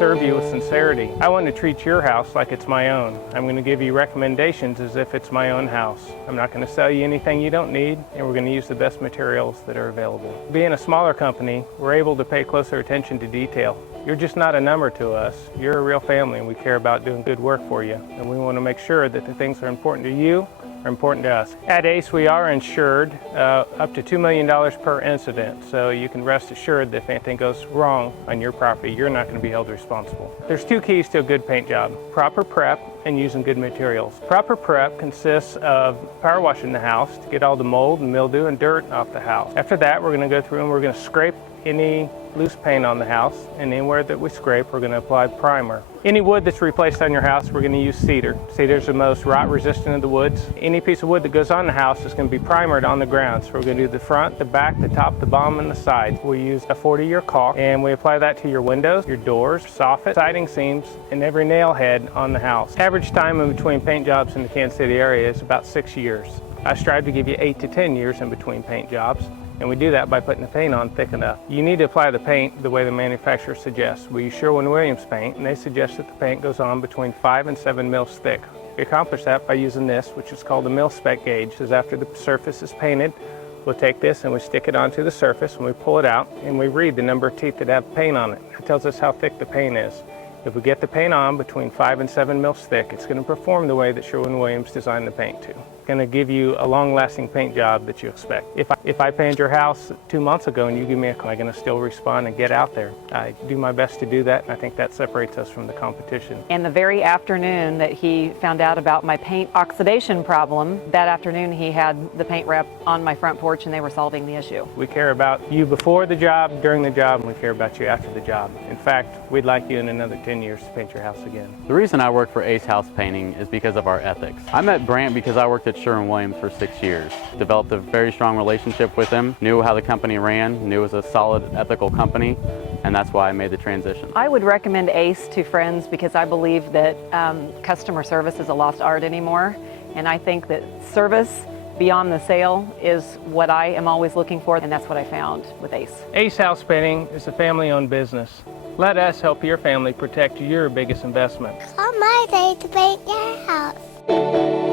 serve you with sincerity. I want to treat your house like it's my own. I'm going to give you recommendations as if it's my own house. I'm not going to sell you anything you don't need, and we're going to use the best materials that are available. Being a smaller company, we're able to pay closer attention to detail. You're just not a number to us. You're a real family, and we care about doing good work for you. And we want to make sure that the things that are important to you are important to us. At ACE, we are insured up to $2 million per incident, so you can rest assured that if anything goes wrong on your property, you're not going to be held responsible. There's two keys to a good paint job: proper prep and using good materials. Proper prep consists of power washing the house to get all the mold and mildew and dirt off the house. After that, we're going to go through and we're going to scrape any loose paint on the house, and anywhere that we scrape, we're going to apply primer. Any wood that's replaced on your house, we're going to use cedar. Cedar's the most rot resistant of the woods. Any piece of wood that goes on the house is going to be primered on the ground. So we're going to do the front, the back, the top, the bottom, and the sides. We use a 40-year caulk, and we apply that to your windows, your doors, soffit, siding seams, and every nail head on the house. Average time in between paint jobs in the Kansas City area is about 6 years. I strive to give you 8 to 10 years in between paint jobs. And we do that by putting the paint on thick enough. You need to apply the paint the way the manufacturer suggests. We use Sherwin-Williams paint, and they suggest that the paint goes on between 5 and 7 mils thick. We accomplish that by using this, which is called a mil-spec gauge. Because after the surface is painted, we'll take this and we stick it onto the surface, and we pull it out, and we read the number of teeth that have paint on it. It tells us how thick the paint is. If we get the paint on between 5 and 7 mils thick, it's going to perform the way that Sherwin-Williams designed the paint to. It's going to give you a long-lasting paint job that you expect. If I painted your house 2 months ago and you give me a call, I'm going to still respond and get out there. I do my best to do that, and I think that separates us from the competition. And the very afternoon that he found out about my paint oxidation problem, that afternoon he had the paint rep on my front porch and they were solving the issue. We care about you before the job, during the job, and we care about you after the job. In fact, we'd like you in another 10 years to paint your house again. The reason I work for Ace House Painting is because of our ethics. I met Brant because I worked at Sherwin-Williams for 6 years. Developed a very strong relationship with him, knew how the company ran, knew it was a solid, ethical company, and that's why I made the transition. I would recommend Ace to friends because I believe that customer service is a lost art anymore, and I think that service beyond the sale is what I am always looking for, and that's what I found with Ace. Ace House Painting is a family-owned business. Let us help your family protect your biggest investment. It's on my day to paint your house.